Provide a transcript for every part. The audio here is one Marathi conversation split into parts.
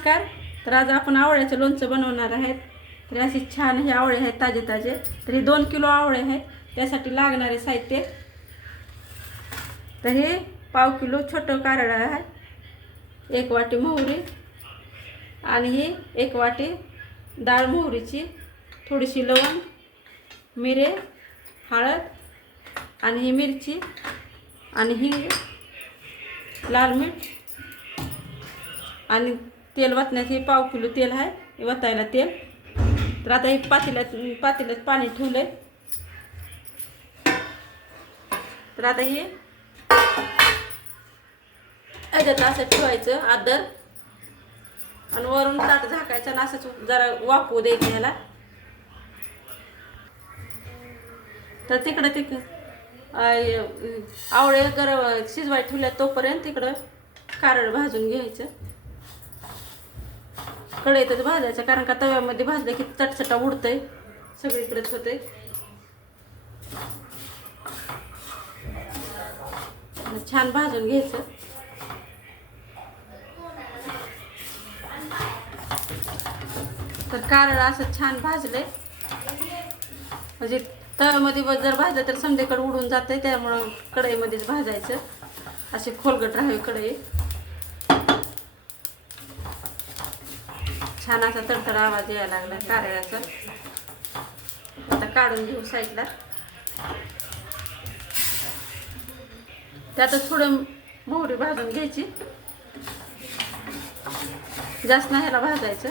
नमस्कार. तर आज आपण आवळ्याचं लोणचं बनवणार आहेत. तर असे छान हे आवळे आहेत ताजे ताजे. तर हे दोन किलो आवळे आहेत. त्यासाठी लागणारे साहित्य. तर हे पाव किलो छोटं कारळं आहे. एक वाटी मोहरी आणि ही एक वाटी डाळ मोहरीची. थोडीशी लवंग मिरे हळद आणि ही मिरची आणि हिंग लाल मीठ आणि तेल वतण्यात हे पाव किलो तेल आहे हे वतायला तेल. तर आता हे पातेल्यात पातेल्यात पाणी ठेवलंय. तर आता हे याच्यात असं ठेवायचं आदर. आणि वरून ताट झाकायचं आणि असंच जरा वापू द्यायचं ह्याला. तर तिकडं तिक आवळे गर शिजवाय ठेवल्या तोपर्यंत तिकडं कारळ भाजून घ्यायचं. कढईतच भाजायचं कारण का तव्यामध्ये भाजलं की चटचटा उडतंय. सगळीकडेच होते छान भाजून घ्यायचं. तर कारळ असं छान भाजले म्हणजे तव्यामध्ये जर भाजलं तर समजेकडे उडून जाते त्यामुळं कढईमध्येच भाजायचं. असे खोलगट राहावे कढई. छान असा तडतड आवाज यायला लागला कारळ्याचा आता काढून घेऊ साईडला. त्यातच थोडं मोहरी भाजून घ्यायची. जास्त नाही ह्याला भाजायचं.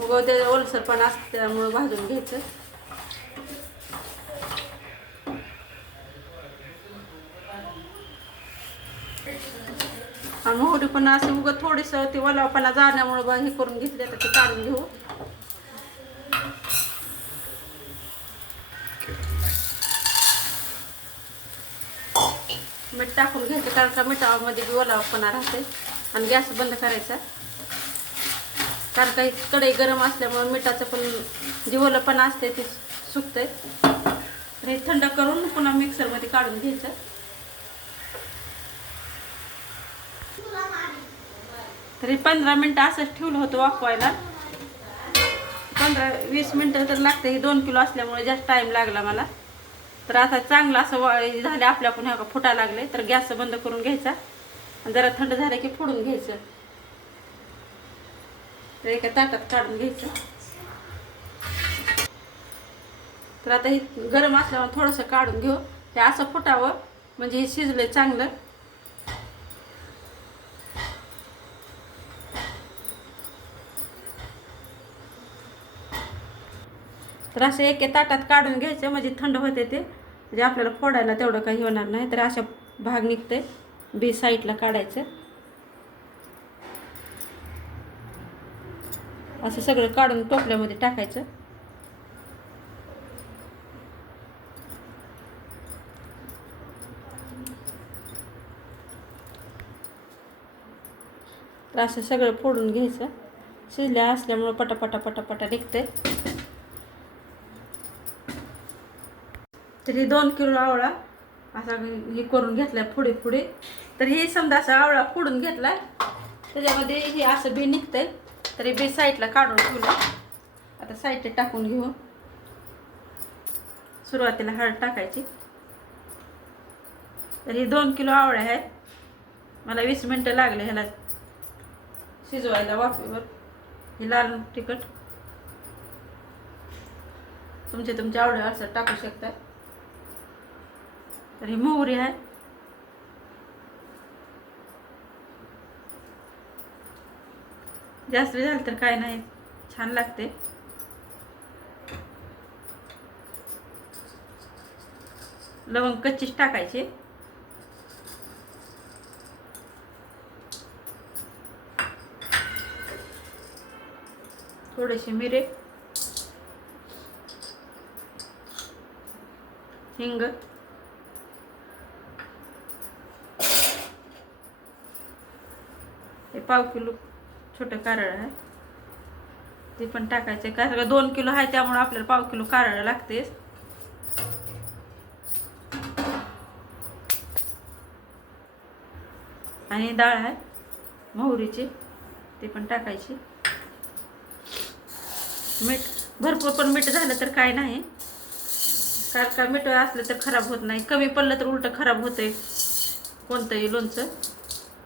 उगव ते ओलसर पण असल्यामुळं भाजून घ्यायचं. मोहरी पण असं उगं थोडीसं ते वलावपणा जाण्यामुळं बा हे करून घेतले तर ते काढून घेऊ. मीठ टाकून घ्यायचं कारण का मिठामध्ये बी ओलावपणा राहते आणि गॅस बंद करायचा. कारण काही कढई गरम असल्यामुळे मिठाचं पण जे ओलंपणा असते ते सुकतंय हे थंड करून पुन्हा मिक्सरमध्ये काढून घ्यायचं. तरी पंधरा मिनटं असंच ठेवलं होतं वाफवायला. पंधरा वीस मिनटं तर लागते. हे दोन किलो असल्यामुळे जास्त टाईम लागला मला. तर आता चांगलं असं झालं झाले आपल्या पण ह्या फुटा लागले. तर गॅस बंद करून घ्यायचा. आणि जरा थंड झालं की फोडून घ्यायचं. तर एका ताटात काढून घ्यायचं. तर आता हे गरम असल्यामुळे थोडंसं काढून घेऊ. हे असं फुटावं. म्हणजे हे शिजलं चांगलं. तर असं एके ताटात काढून घ्यायचं म्हणजे थंड होते ते. म्हणजे आपल्याला फोडायला तेवढं काही होणार नाही तर अशा भाग निघते बी साईडला काढायचं. असं सगळं काढून टोपल्यामध्ये टाकायचं. तर असं सगळं फोडून घ्यायचं. शिजल्या असल्यामुळं पटापटा पटापटा निघते. तर हे दोन किलो आवळा असा हे करून घेतलाय पुढे पुढे. तर हे समजा असा आवळा फोडून घेतलाय त्याच्यामध्ये हे असं बी निघतंय. तर हे बी साईडला काढून ठेवलं. आता साईडला टाकून घेऊ. सुरुवातीला हळद टाकायची. तर हे दोन किलो आवळ्या आहेत. मला वीस मिनटं लागले ह्याला शिजवायला वाफेवर. हे लाल तिखट. तुमचे तुमच्या आवड्या असं टाकू शकता. तर ही मोहरी आहे. जास्त झालं तर काय नाही. छान लागते. लवंग कच्चीच टाकायची. थोडेसे मिरे. हिंग. हे पाव किलो छोटं कारळ आहे. ते पण टाकायचे काय सगळं दोन किलो आहे त्यामुळं आपल्याला पाव किलो कारळ लागते आणि डाळ आहे मोहरीची. ते पण टाकायची. मीठ भरपूर पण मीठ झालं तर काय नाही. कारण का मीठ असलं तर खराब होत नाही. कमी पडलं तर उलटं खराब होतंय. कोणतंही लोणचं.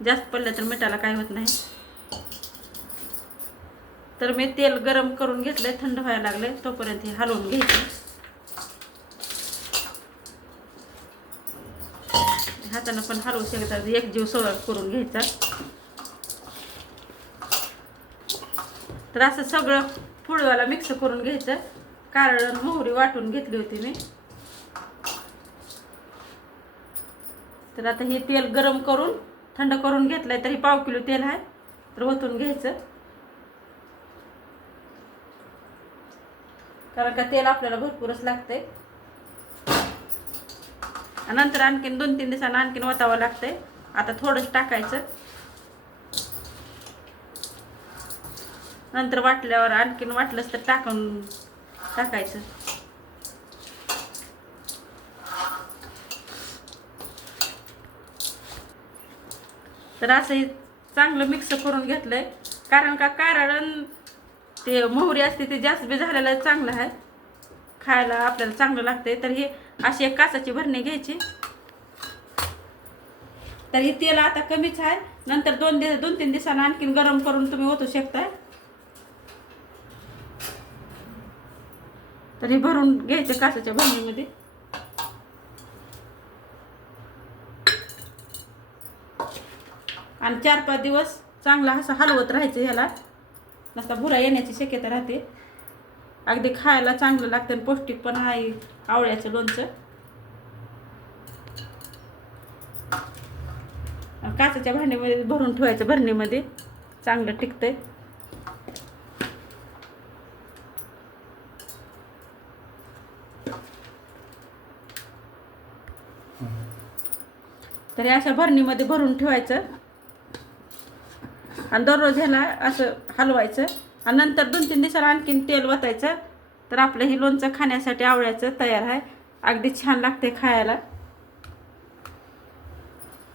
जास्त पडलं तर मिठाला काय होत नाही. तर मी तेल गरम करून घेतलंय थंड व्हायला लागले तोपर्यंत हे हलवून घ्यायचं. हातानं पण हलवू शकतात एक जीव सवय करून घ्यायचा. तर असं सगळं फुडवाला मिक्स करून घ्यायचं. कारण मोहरी वाटून घेतली होती मी. तर आता हे तेल गरम करून थंड करून घेतलंय आहे तरी पाव किलो तेल आहे तर ओतून घ्यायचं. कारण का तेल आपल्याला भरपूरच लागतंय. नंतर आणखीन दोन तीन दिवसांना आणखीन ओतावं लागतंय. आता थोडंच टाकायचं. नंतर वाटल्यावर आणखीन वाटलंच तर टाकून टाकायचं. तर असं हे चांगलं मिक्स करून घेतलं आहे कारण का कारण ते मोहरी असते ते जास्त बी झालेलं चांगलं आहे. खायला आपल्याला चांगलं लागतंय. तर हे अशी एक कासाची भरणी घ्यायची. तर हे तेल आता कमीच आहे. नंतर दोन दिवस दोन तीन दिवसांना आणखीन गरम करून तुम्ही ओतू शकताय. तर हे भरून घ्यायचं कासाच्या भरणीमध्ये. आणि चार पाच दिवस चांगला असं हलवत राहायचं ह्याला. नसता भुरा येण्याची शक्यता राहते. अगदी खायला चांगलं लागतं आणि पौष्टिक पण आहे आवळ्याचं लोणचं. काचाच्या काचेच्या भांडीमध्ये भरून ठेवायचं भरणीमध्ये. चांगलं टिकतंय. तर अशा भरणीमध्ये भरून ठेवायचं. आणि दररोज ह्याला असं हलवायचं. आणि नंतर दोन तीन दिवसाला आणखीन तेल वतायचं. तर आपलं हे लोणचं खाण्यासाठी आवडायचं तयार आहे. अगदी छान लागते खायला.